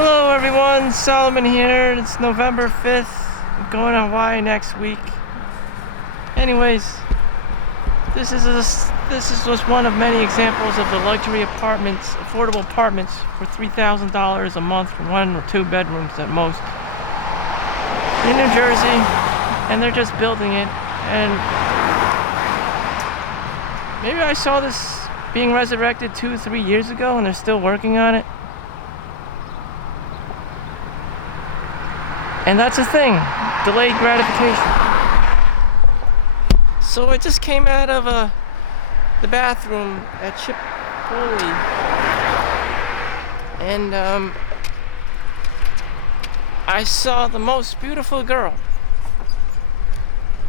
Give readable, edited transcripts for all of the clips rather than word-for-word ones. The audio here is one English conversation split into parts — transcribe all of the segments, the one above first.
Hello everyone, Solomon here. It's November 5th. I'm going to Hawaii next week. Anyways, this is just one of many examples of the luxury apartments, affordable apartments for $3,000 a month for 1 or 2 bedrooms at most in New Jersey, and they're just building it. And maybe I saw this being resurrected 2-3 years ago and they're still working on it. And that's a thing, delayed gratification. So I just came out of the bathroom at Chipotle, and I saw the most beautiful girl,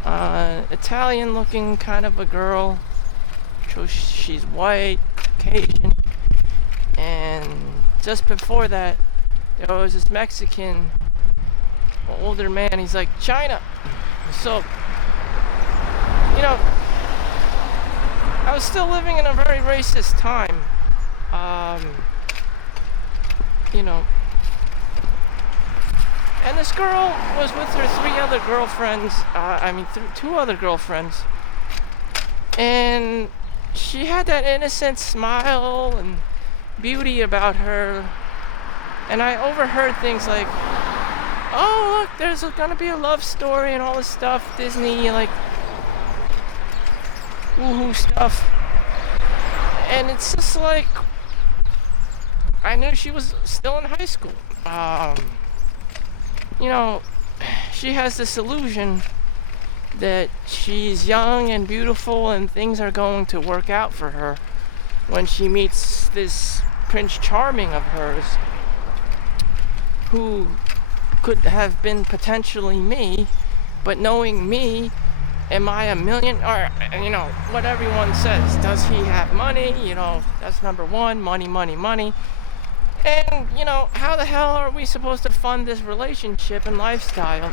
Italian looking kind of a girl. So she's white, Caucasian, and just before that there was this Mexican older man. He's like, China. So, you know, I was still living in a very racist time. You know, and this girl was with her 3 other girlfriends. 2 other girlfriends, and she had that innocent smile and beauty about her. And I overheard things like, oh, look, there's gonna be a love story and all this stuff, Disney, like, woohoo stuff. And it's just like, I knew she was still in high school. You know, she has this illusion that she's young and beautiful and things are going to work out for her when she meets this Prince Charming of hers, who could have been potentially me, but knowing me, am I a million, or, you know, what everyone says, does he have money? You know, that's number one, money, money, money. And, you know, how the hell are we supposed to fund this relationship and lifestyle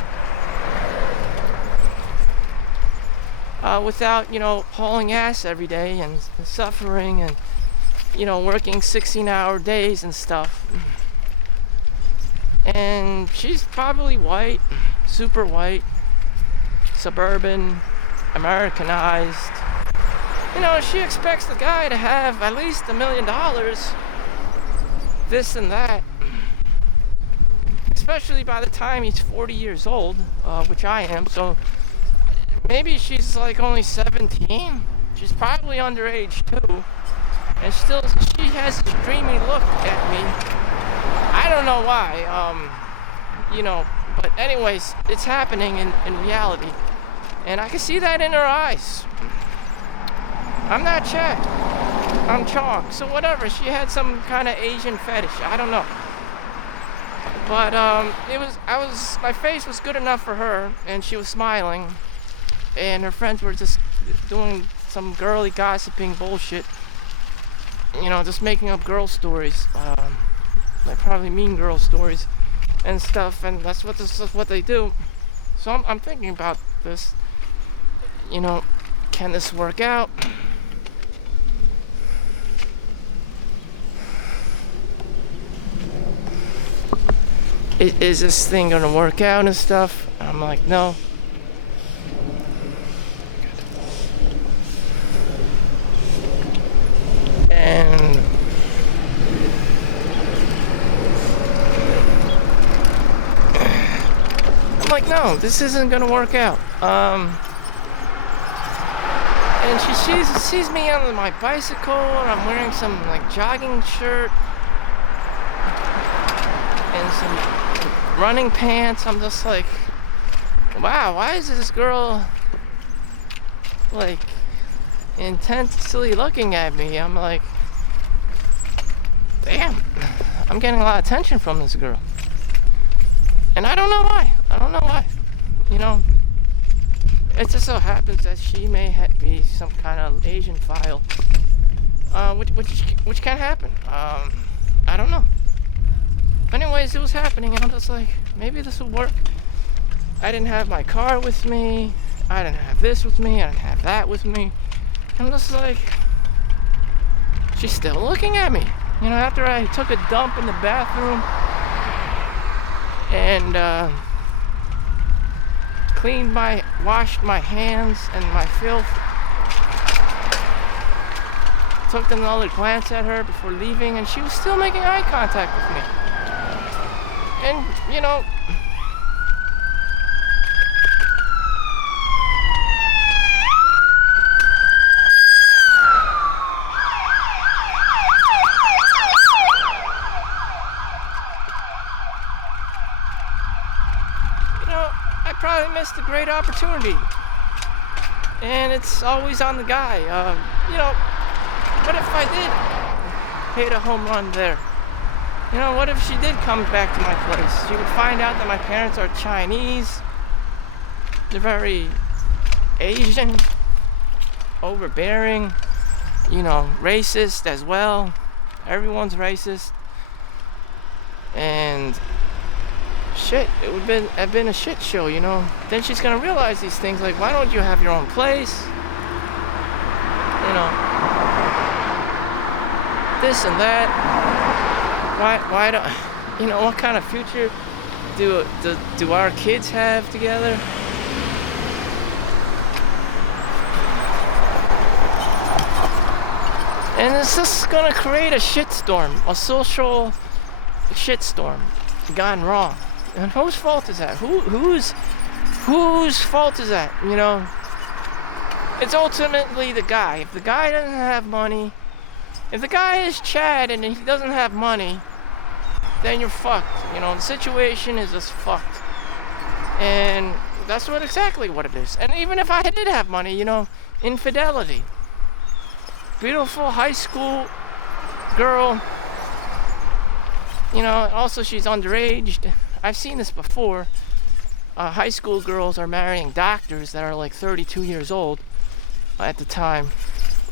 without, you know, hauling ass every day and suffering and, you know, working 16-hour days and stuff. And she's probably white, super white, suburban, Americanized. You know, she expects the guy to have at least $1 million, this and that. Especially by the time he's 40 years old, which I am. So maybe she's like only 17. She's probably underage too. And still, she has this dreamy look at me. I don't know why, you know, but anyways, it's happening in reality, and I can see that in her eyes. I'm not Chad, I'm Chau, so whatever, she had some kind of Asian fetish, I don't know. But, my face was good enough for her, and she was smiling, and her friends were just doing some girly gossiping bullshit, you know, just making up girl stories. Like probably mean girl stories and stuff, and that's what they do. So I'm thinking about this. You know, can this work out? Is this thing gonna work out and stuff? I'm like, no. And I'm like, no, this isn't gonna work out. And she sees me on my bicycle, and I'm wearing some like jogging shirt and some running pants. I'm just like, wow, why is this girl like intensely looking at me? I'm like, damn, I'm getting a lot of attention from this girl. And I don't know why. You know, it just so happens that she may be some kind of Asian file, which can happen. I don't know. Anyways, it was happening, and I'm just like, maybe this will work. I didn't have my car with me. I didn't have this with me. I didn't have that with me. I'm just like, she's still looking at me. You know, after I took a dump in the bathroom, and washed my hands and my filth. Took another glance at her before leaving, and she was still making eye contact with me. And, you know, I probably missed a great opportunity. And it's always on the guy. What if I did hit a home run there? What if she did come back to my place? She would find out that my parents are Chinese. They're very Asian, overbearing, racist as well. Everyone's racist. And shit, it would have been a shit show, Then she's gonna realize these things, like, why don't you have your own place? This and that. Why don't, what kind of future do our kids have together? And it's just gonna create a shitstorm, a social shitstorm gone wrong. And whose fault is that? Whose fault is that? It's ultimately the guy. If the guy doesn't have money, if the guy is Chad and he doesn't have money, then you're fucked. The situation is just fucked. And that's exactly what it is. And even if I did have money, infidelity. Beautiful high school girl. Also she's underage. I've seen this before. High school girls are marrying doctors that are like 32 years old at the time,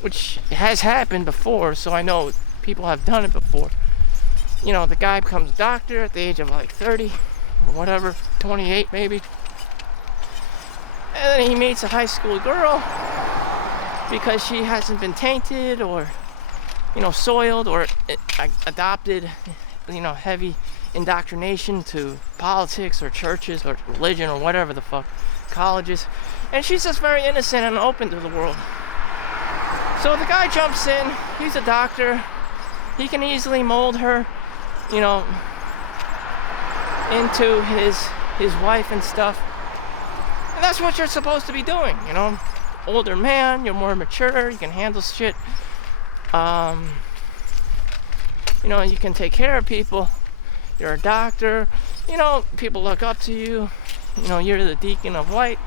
which has happened before, so I know people have done it before. The guy becomes a doctor at the age of like 30 or whatever, 28 maybe. And then he meets a high school girl because she hasn't been tainted or, soiled or adopted, heavy indoctrination to politics or churches or religion or whatever the fuck, colleges. And she's just very innocent and open to the world. So the guy jumps in, he's a doctor, he can easily mold her, into his wife and stuff. And that's what you're supposed to be doing, Older man, you're more mature, you can handle shit. You can take care of people. You're a doctor, people look up to you, you're the deacon of light.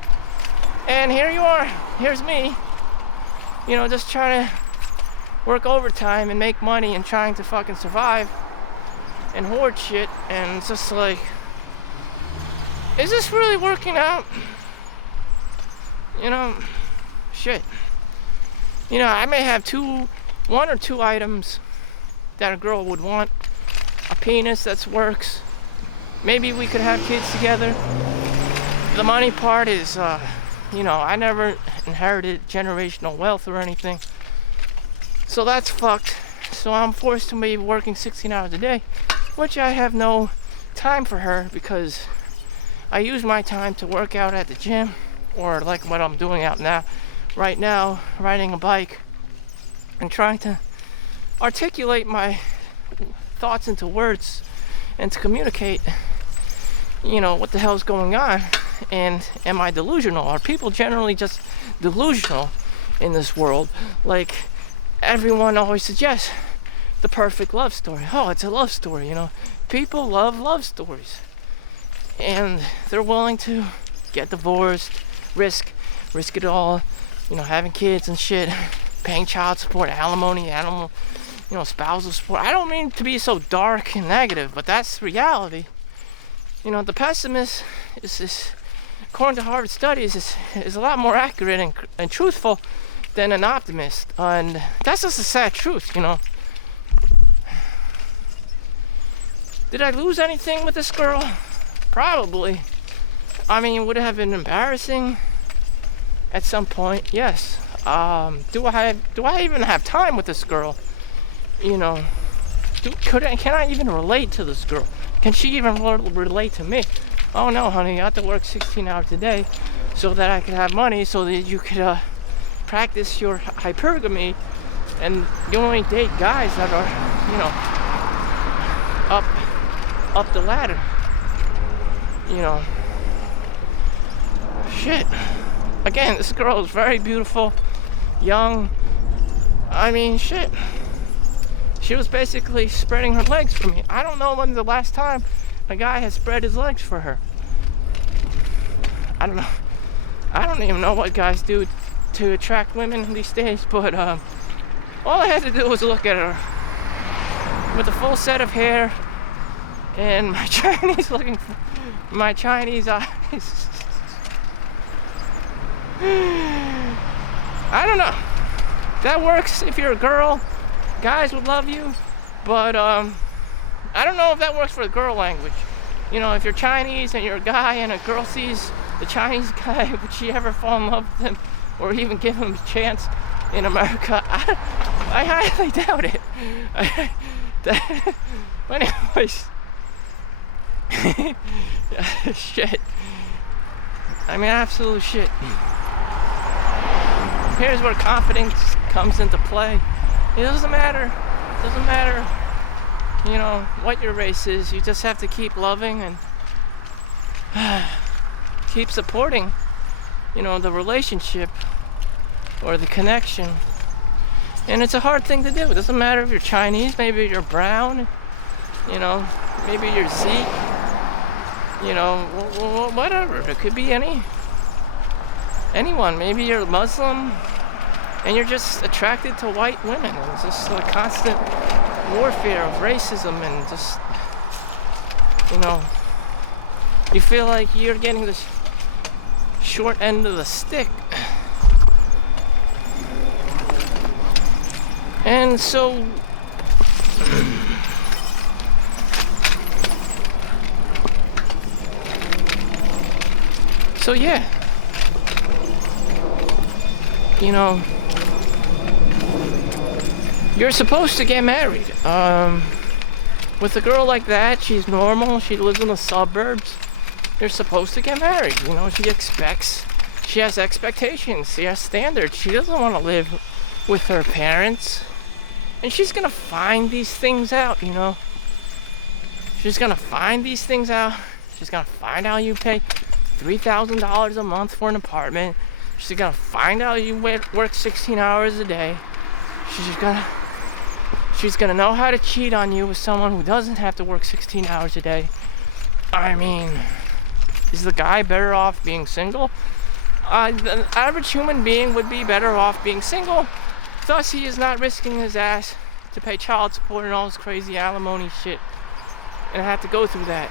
And here you are, here's me, just trying to work overtime and make money and trying to fucking survive and hoard shit. And it's just like, is this really working out? Shit. I may have one or two items that a girl would want. A penis that works. Maybe we could have kids together. The money part is, I never inherited generational wealth or anything. So that's fucked. So I'm forced to be working 16 hours a day, which I have no time for her because I use my time to work out at the gym, or like what I'm doing right now, riding a bike and trying to articulate my thoughts into words and to communicate, what the hell's going on. And am I delusional? Are people generally just delusional in this world? Like, everyone always suggests the perfect love story. Oh, it's a love story, People love love stories. And they're willing to get divorced, risk it all, having kids and shit, paying child support, alimony, spousal support. I don't mean to be so dark and negative, but that's reality. The pessimist is according to Harvard studies, is a lot more accurate and truthful than an optimist. And that's just a sad truth, Did I lose anything with this girl? Probably. Would it have been embarrassing at some point? Yes. Do I even have time with this girl? Can I even relate to this girl? Can she even relate to me? Oh no, honey, you have to work 16 hours a day so that I could have money, so that you could practice your hypergamy, and you only date guys that are, up the ladder. Shit. Again, this girl is very beautiful, young. I mean, shit. She was basically spreading her legs for me. I don't know when's the last time a guy has spread his legs for her. I don't know. I don't even know what guys do to attract women these days, but all I had to do was look at her with a full set of hair and my Chinese eyes. I don't know. That works if you're a girl. Guys would love you, but I don't know if that works for the girl language. If you're Chinese and you're a guy and a girl sees the Chinese guy, would she ever fall in love with him or even give him a chance in America? I highly doubt it. But anyways, shit. I mean, absolute shit. Here's where confidence comes into play. It doesn't matter. What your race is. You just have to keep loving and keep supporting, the relationship or the connection. And it's a hard thing to do. It doesn't matter if you're Chinese, maybe you're brown, maybe you're Sikh, whatever. It could be anyone. Maybe you're Muslim and you're just attracted to white women. It's just a constant warfare of racism and just, you feel like you're getting the short end of the stick. And so yeah, you're supposed to get married. With a girl like that, she's normal, she lives in the suburbs, you're supposed to get married. She has expectations, she has standards. She doesn't want to live with her parents. And she's gonna find these things out, She's gonna find these things out. She's gonna find out you pay $3,000 a month for an apartment. She's gonna find out you work 16 hours a day. She's gonna know how to cheat on you with someone who doesn't have to work 16 hours a day. I mean, is the guy better off being single? The average human being would be better off being single. Thus, he is not risking his ass to pay child support and all this crazy alimony shit and have to go through that.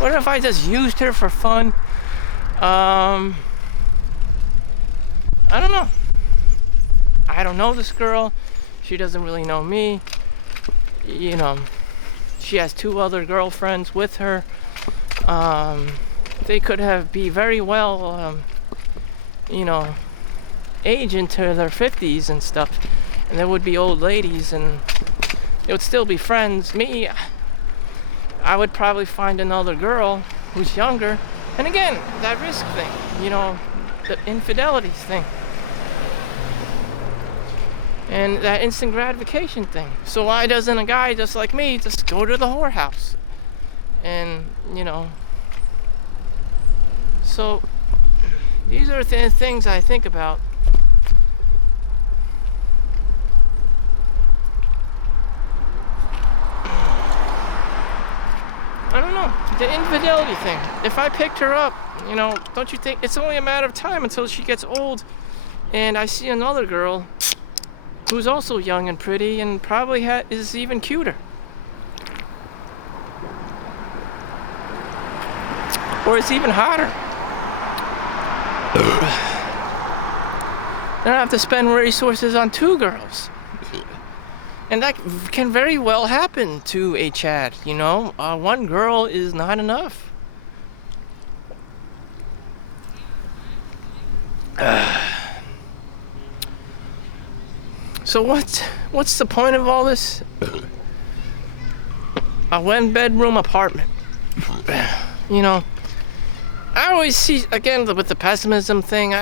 What if I just used her for fun? I don't know. I don't know this girl. She doesn't really know me. She has 2 other girlfriends with her. They could be very well, age into their 50s and stuff. And there would be old ladies and they would still be friends. Me, I would probably find another girl who's younger. And again, that risk thing, the infidelities thing. And that instant gratification thing. So why doesn't a guy just like me just go to the whorehouse? And, so these are the things I think about. I don't know, the infidelity thing. If I picked her up, don't you think it's only a matter of time until she gets old and I see another girl who's also young and pretty and probably is even cuter. Or it's even hotter. Then I have to spend resources on 2 girls. And that can very well happen to a Chad, 1 girl is not enough. So what's the point of all this? A one-bedroom apartment. You know, I always see, again, with the pessimism thing,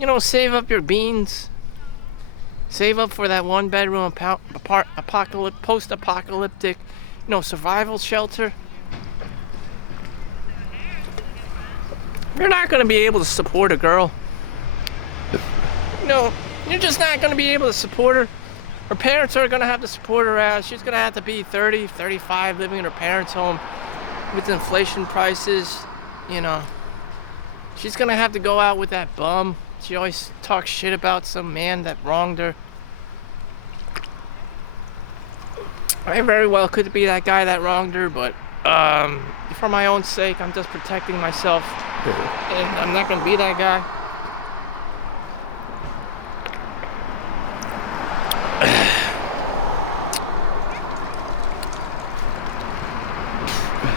you know, save up your beans. Save up for that one-bedroom post-apocalyptic, you know, survival shelter. You're not going to be able to support a girl. You know, you're just not going to be able to support her. Her parents are going to have to support her ass. She's going to have to be 30, 35, living in her parents' home with inflation prices, you know. She's going to have to go out with that bum. She always talks shit about some man that wronged her. I very well could be that guy that wronged her, but for my own sake, I'm just protecting myself. And I'm not going to be that guy.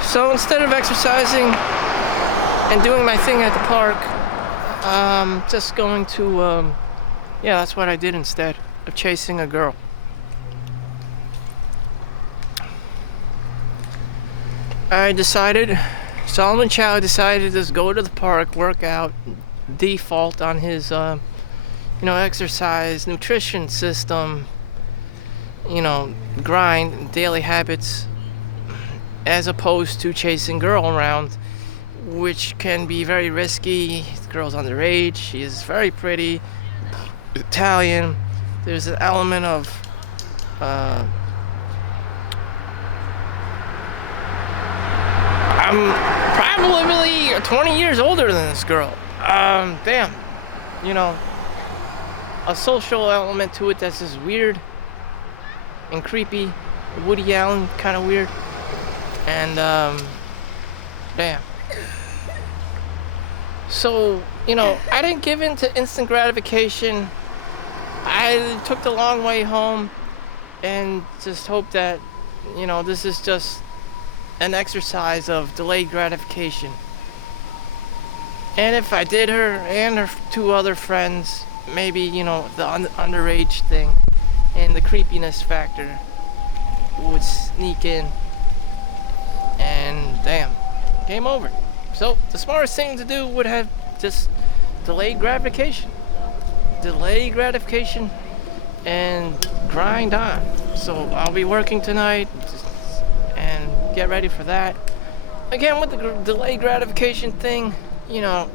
So instead of exercising and doing my thing at the park, just going to, yeah, that's what I did instead of chasing a girl. I decided, Solomon Chau decided to just go to the park, work out, default on his, you know, exercise, nutrition system, you know, grind, daily habits, as opposed to chasing girl around, which can be very risky. The girl's underage, she is very pretty, Italian. There's an element of I'm probably 20 years older than this girl. Damn, you know, a social element to it that's just weird and creepy, Woody Allen kind of weird. And damn. So, you know, I didn't give in to instant gratification. I took the long way home and just hope that, you know, this is just an exercise of delayed gratification. And if I did her and her two other friends, maybe, you know, the underage thing and the creepiness factor would sneak in. And damn, game over. So the smartest thing to do would have just delayed gratification. Delay gratification and grind on. So I'll be working tonight and get ready for that. Again, with the delayed gratification thing, you know,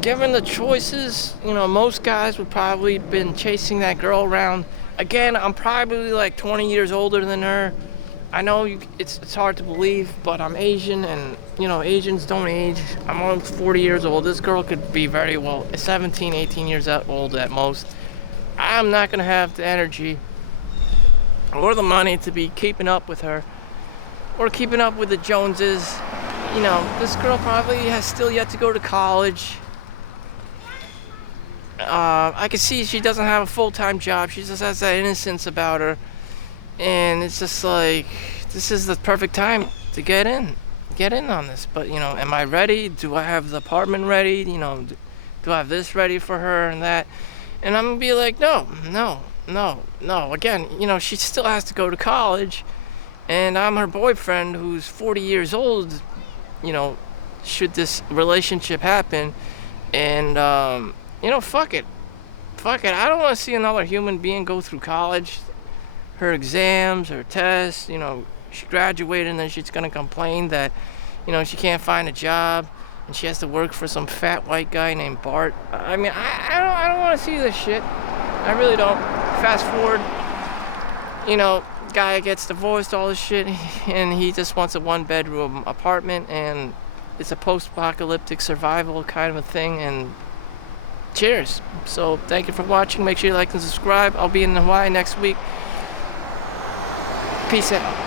given the choices, you know, most guys would probably been chasing that girl around. Again, I'm probably like 20 years older than her. I know it's hard to believe, but I'm Asian, and, you know, Asians don't age. I'm almost 40 years old. This girl could be very well 17, 18 years old at most. I'm not going to have the energy or the money to be keeping up with her or keeping up with the Joneses. You know, this girl probably has still yet to go to college. I can see she doesn't have a full-time job. She just has that innocence about her. And it's just like, this is the perfect time to get in on this. But, you know, am I ready? Do I have the apartment ready? You know, do I have this ready for her and that? And I'm gonna be like, no. Again, you know, she still has to go to college, and I'm her boyfriend who's 40 years old, you know, should this relationship happen. And, you know, fuck it. I don't want to see another human being go through college. Her exams, her tests, you know, she graduated and then she's gonna complain that, you know, she can't find a job and she has to work for some fat white guy named Bart. I mean, I don't want to see this shit. I really don't. Fast forward, you know, guy gets divorced, all this shit, and he just wants a one-bedroom apartment, and it's a post-apocalyptic survival kind of a thing, and cheers. So thank you for watching. Make sure you like and subscribe. I'll be in Hawaii next week. Peace out.